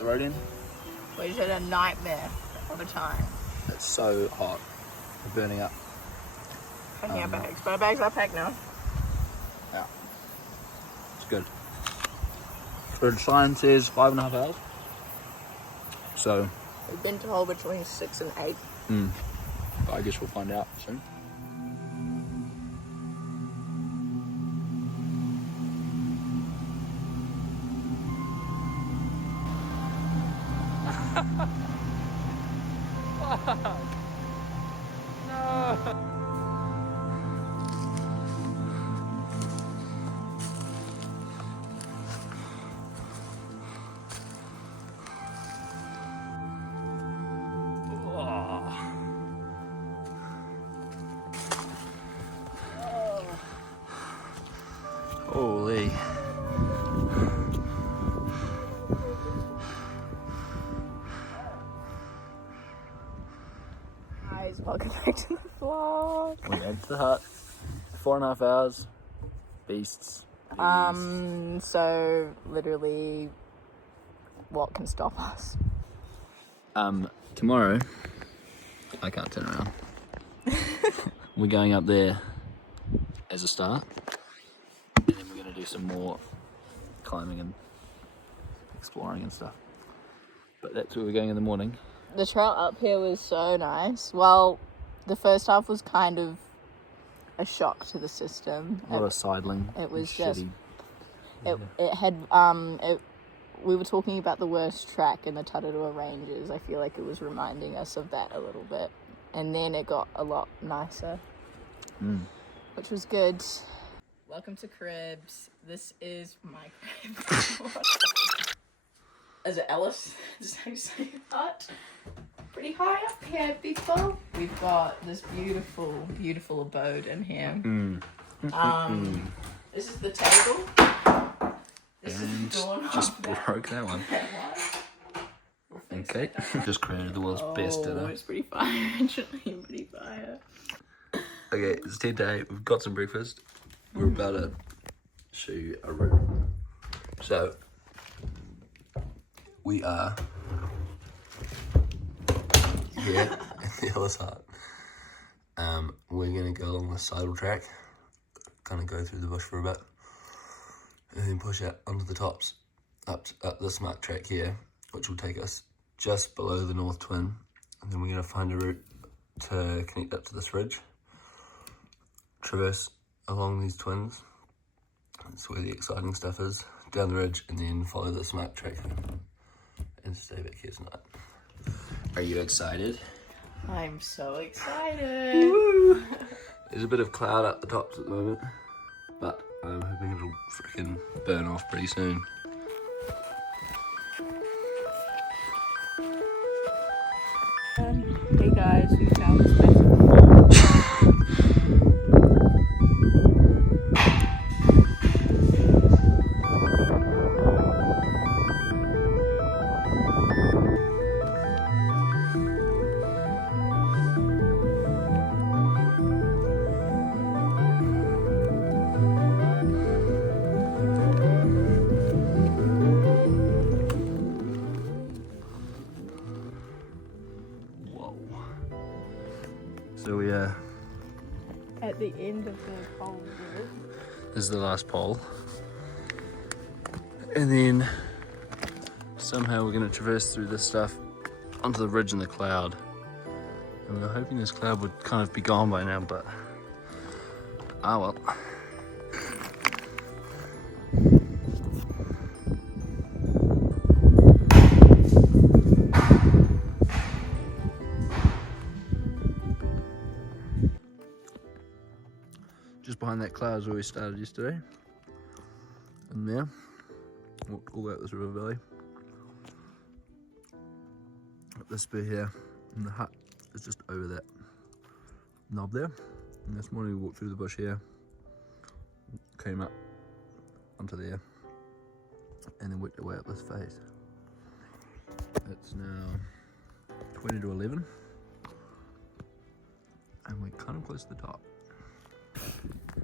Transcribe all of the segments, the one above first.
the road in. We just had a nightmare of a time. It's so hot. We're burning up. Packing our bags. But our bags are packed now. Yeah. It's good. The sign says 5.5 hours. So. We've been told between 6 and 8. But I guess we'll find out soon. No. Holy. Guys, welcome back to the vlog. We made it to the hut. 4.5 hours. Beasts. So literally, what can stop us? Tomorrow, I can't turn around. We're going up there as a start. And then we're going to do some more climbing and exploring and stuff. But that's where we're going in the morning. The trail up here was so nice. Well, the first half was kind of a shock to the system. A lot of sidling. It was just... It had we were talking about the worst track in the Tararua Ranges. I feel like it was reminding us of that a little bit. And then it got a lot nicer, which was good. Welcome to Cribs. This is my crib. Is it Ellis? Is that how you say that? Pretty high up here, people. We've got this beautiful, beautiful abode in here. This is the table. This is the doorknob. Just broke that one. Okay. Just created the world's best dinner. It's pretty fire, actually. Pretty fire. Okay, it's 10 to 8. We've got some breakfast. We're about to show you a room. So, we are here in the Ellis hut. We're going to go along the sidle track, kind of go through the bush for a bit, and then push out onto the tops, up this marked track here, which will take us just below the North Twin. And then we're going to find a route to connect up to this ridge, traverse along these twins. That's where the exciting stuff is, down the ridge, and then follow this marked track and stay back here tonight. Are you excited? I'm so excited. Woo! There's a bit of cloud up the tops at the moment, but I'm hoping it'll freaking burn off pretty soon. Hey guys, we found this place. So we are At the end of the pole bridge. This is the last pole. And then somehow we're going to traverse through this stuff onto the ridge in the cloud. And we were hoping this cloud would kind of be gone by now, but well. Just behind that cloud is where we started yesterday. And there, walked all out this river valley. Up this bit here, and the hut is just over that knob there. And this morning we walked through the bush here, came up onto there, and then worked our way up this face. It's now 20 to 11, and we're kind of close to the top.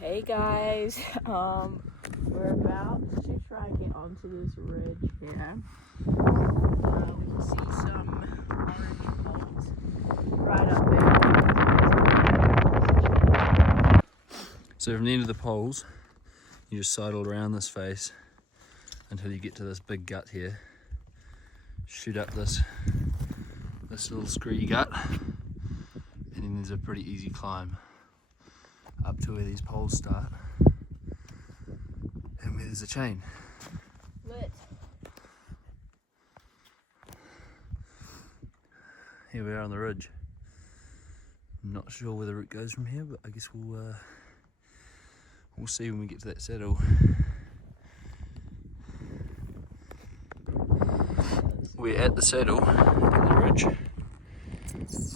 Hey guys, we're about to try and get onto this ridge here. We can see some orange poles right up there. So from the end of the poles, you just sidle around this face until you get to this big gut here. Shoot up this little scree gut, and then there's a pretty easy climb up to where these poles start and where there's a chain. Lit. Here we are on the ridge. I'm not sure where the route goes from here, but I guess we'll see when we get to that saddle. We're at the saddle in the ridge,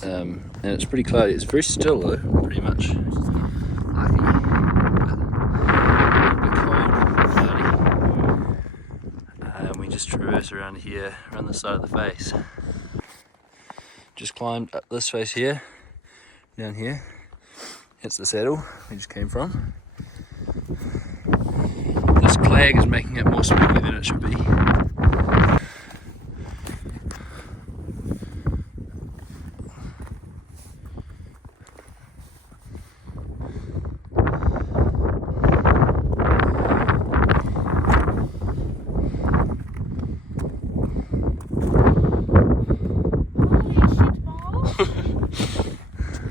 and it's pretty cloudy. It's very still though, pretty much. Lucky, but a bit cold, cloudy. And we just traverse around here, around the side of the face. Just climbed up this face here, down here. It's the saddle we just came from. This clag is making it more spooky than it should be.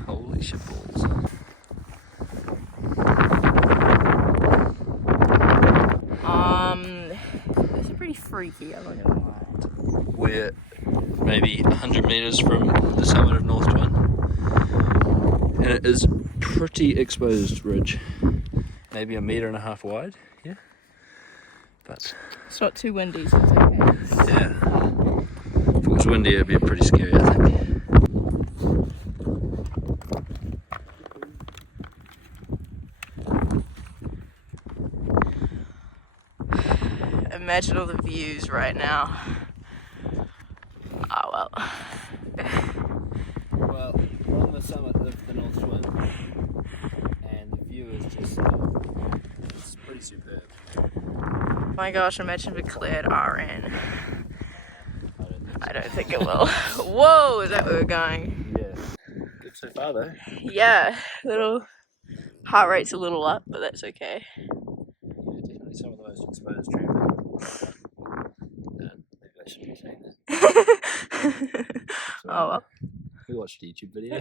Holy shit balls. This is pretty freaky, I'm not gonna lie. We're maybe 100 metres from the summit of North Twin, and it is pretty exposed ridge, maybe 1.5 meters wide, yeah, but It's not too windy, so it's okay. yeah, if it was windy it'd be pretty scary, I think. Imagine all the views right now. Oh well. Well, we're on the summit of the North Twin, and the view is just, it's pretty superb. Oh my gosh, imagine if it cleared RN. I don't think it will. Whoa, is that where we're going? Yeah, good so far though. Yeah, little heart rate's a little up, but that's okay. Yeah, definitely some of the most exposed tramping. Maybe I shouldn't be saying that. So, Oh well. we watched a YouTube video.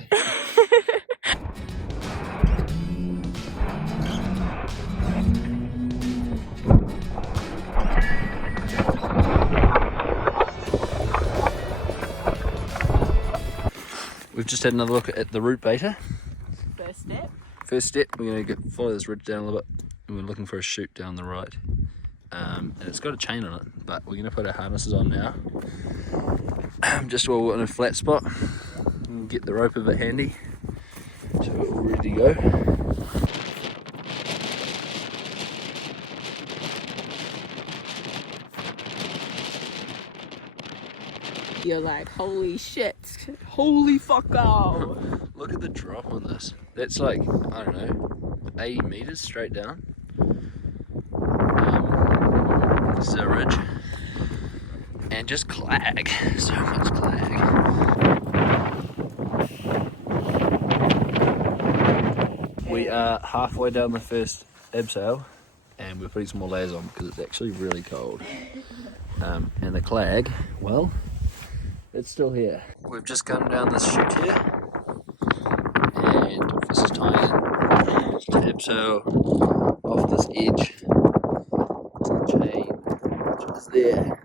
We've just had another look at the route beta. First step. First step, we're going to follow this ridge down a little bit, and we're looking for a chute down the right. And it's got a chain on it, but we're going to put our harnesses on now. Just while we're in a flat spot, we'll get the rope a bit handy, so we're all ready to go. You're like, holy shit, holy fuck off. Look at the drop on this. That's like, I don't know, 80 meters straight down. This is a ridge. And just clag. So much clag. We are halfway down the first abseil, and we're putting some more layers on because it's actually really cold. And the clag, well, it's still here. We've just come down this chute here, and this is tying the abseil off this edge to the chain, which is there.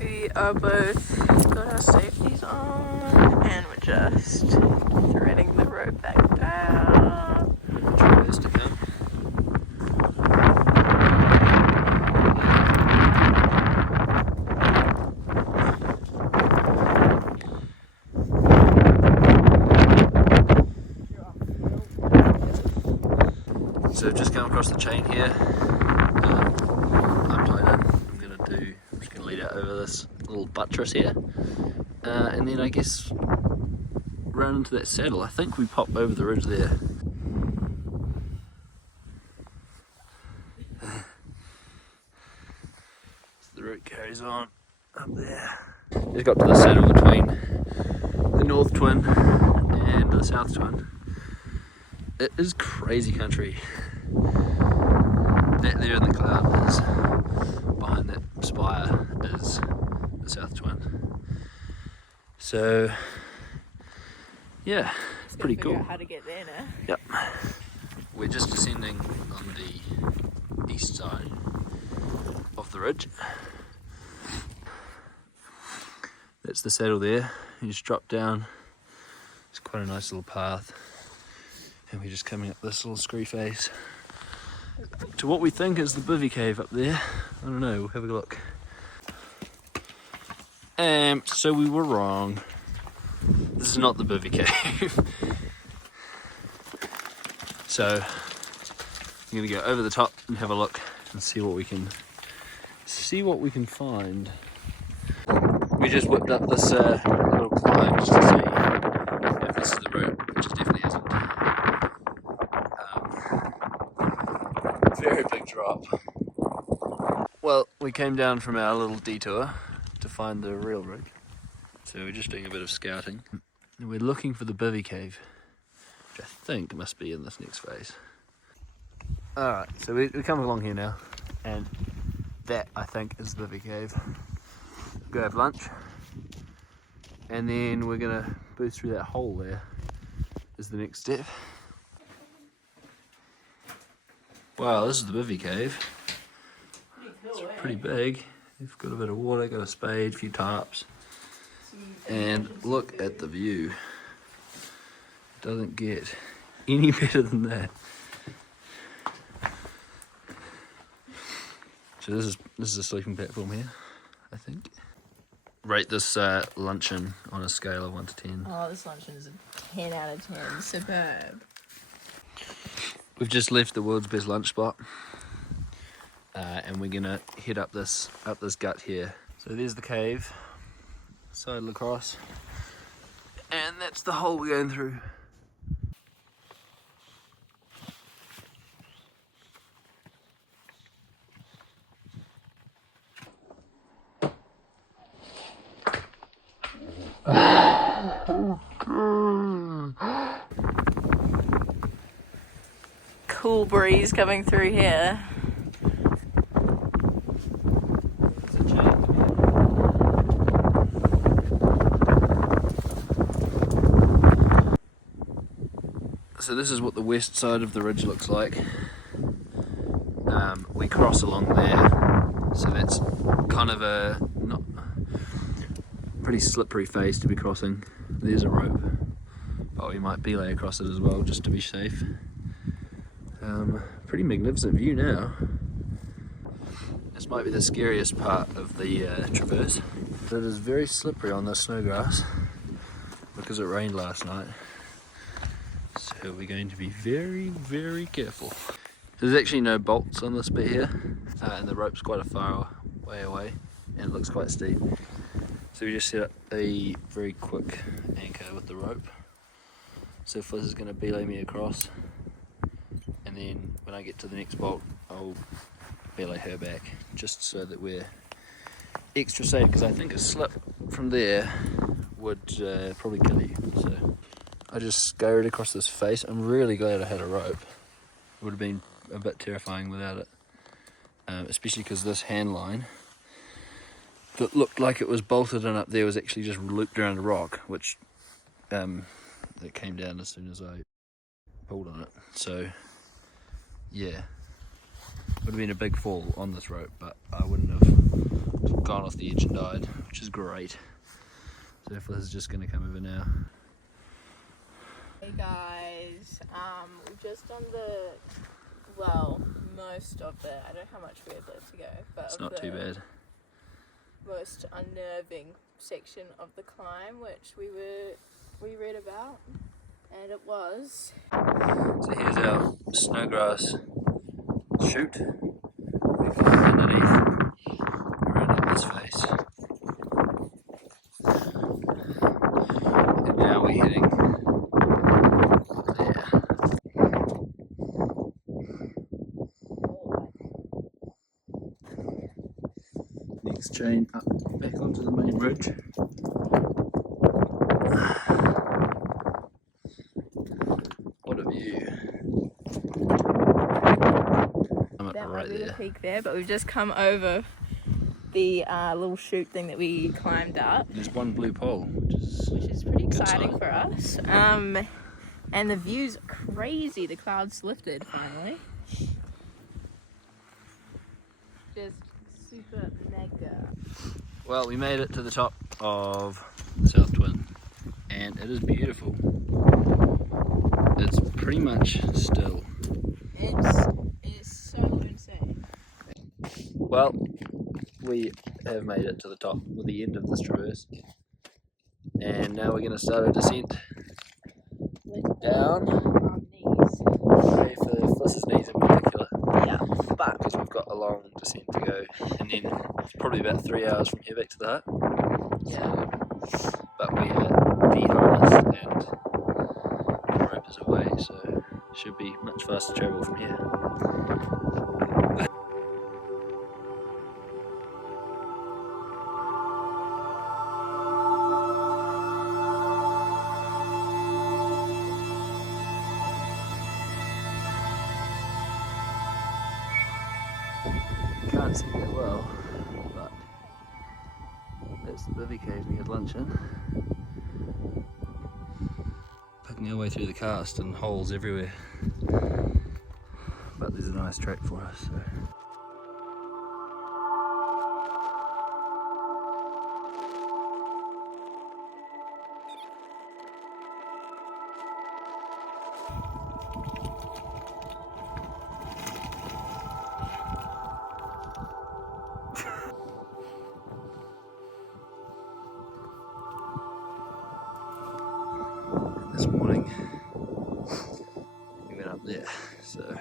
We are both got our safeties on, and we're just threading the rope back down. Try this to come. So I've just come across the chain here. I'm tied in. I'm just gonna lead it over this little buttress here, and then I guess run into that saddle. I think we pop over the ridge there. route carries on up there. Just got to the saddle between the North Twin and the South Twin. It is crazy country. That there in the cloud is, behind that spire is the South Twin. So yeah, it's pretty cool. Out how to get there now. Yep. We're just descending on the east side of the ridge. That's the saddle there. You just drop down. It's quite a nice little path. And we're just coming up this little scree face to what we think is the bivvy cave up there. I don't know, we'll have a look. So we were wrong. This is not the bivvy cave. So I'm gonna go over the top and have a look and see what we can find. We just whipped up this little climb just to see if this is the route, which it definitely isn't. Very big drop. Well, we came down from our little detour to find the real route. So we're just doing a bit of scouting. And we're looking for the bivvy cave, which I think must be in this next phase. Alright, so we come along here now, and that I think is the bivvy cave. Go have lunch, and then we're gonna boost through that hole there is the next step. Wow, this is the bivvy cave. It's pretty big. We've got a bit of water, got a spade, a few tarps, and look at the view. Doesn't get any better than that. So this is a sleeping platform here, I think. Rate this luncheon on a scale of 1 to 10. Oh, this luncheon is a 10 out of 10. Superb. We've just left the world's best lunch spot, and we're gonna head up this gut here. So there's the cave, sidle across, and that's the hole we're going through. Cool breeze coming through here. So this is what the west side of the ridge looks like. We cross along there, so that's kind of a not pretty slippery face to be crossing. There's a rope, but we might belay across it as well just to be safe. Pretty magnificent view now. This might be the scariest part of the traverse. It is very slippery on the snowgrass because it rained last night. So we're going to be very, very careful. There's actually no bolts on this bit here, and the rope's quite a far way away, and it looks quite steep. So we just set up a very quick anchor with the rope. So Fliss is going to belay me across, and then when I get to the next bolt, I'll belay her back, just so that we're extra safe, because I think a slip from there would probably kill you. So I just scurried across this face. I'm really glad I had a rope. It would have been a bit terrifying without it, especially because this hand line that looked like it was bolted in up there was actually just looped around a rock, which it came down as soon as I pulled on it. So yeah, would have been a big fall on this rope, but I wouldn't have gone off the edge and died, which is great. So Fliss is just going to come over now. Hey guys, we've just done most of the, I don't know how much we have left to go, but It's not too bad. Most unnerving section of the climb, which we read about, and it was. So here's our snowgrass chute. We come underneath, around up this face, and now we're heading there. next chain up back onto the main ridge. What a view. I'm That right might be the there. peak there, but we've just come over the little chute thing that we climbed up, There's one blue pole, which is pretty good exciting sign. for us. And the view's crazy. The clouds lifted finally. Just super mega. Well, we made it to the top of the South Twin, and it is beautiful. It's pretty much still. It's so insane. Well, we have made it to the top or the end of this traverse, and now we're going to start a descent down. Pray for Fliss's knees in particular. Yeah, but Because we've got a long descent to go, and then it's probably about 3 hours from here back to the hut. yeah. But we are de-harnessed and the rope is away, so should be much faster travel from here. Can't see that well, but that's the bivvy cave we had lunch in. Picking our way through the cast and holes everywhere, but there's a nice track for us. So. This morning we went up there, so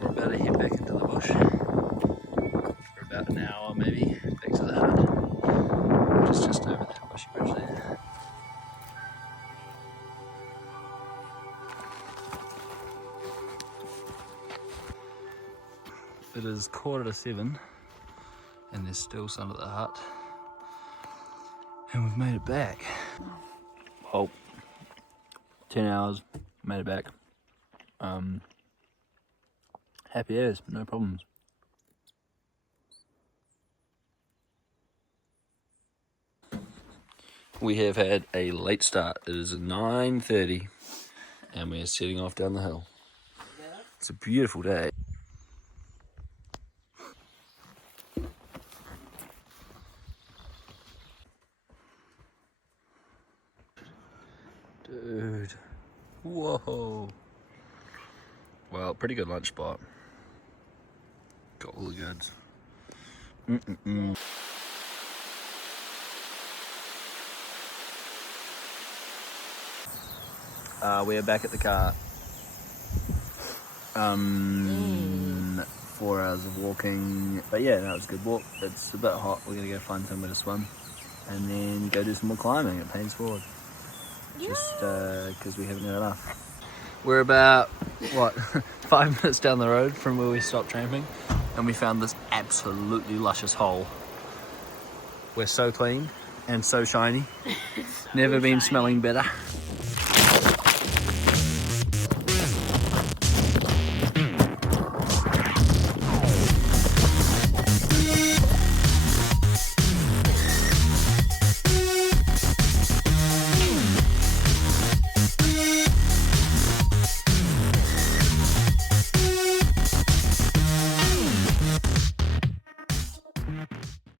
we're about to head back into the bush for about an hour maybe, back to the hut, which is just over that bushy bridge there. It is 7:15 and there's still sun at the hut, and we've made it back. Oh, 10 hours, made it back. Happy as, no problems. We have had a late start. It is 9:30 and we are setting off down the hill. It's a beautiful day. Dude, whoa. Well, pretty good lunch spot. Got all the goods. We are back at the car. 4 hours of walking, but yeah, that was a good walk. It's a bit hot. We're gonna go find somewhere to swim, and then go do some more climbing at Paynes Ford. Just because we haven't had enough. We're about, what, 5 minutes down the road from where we stopped tramping, and we found this absolutely luscious hole. We're so clean and so shiny. Never been smelling better.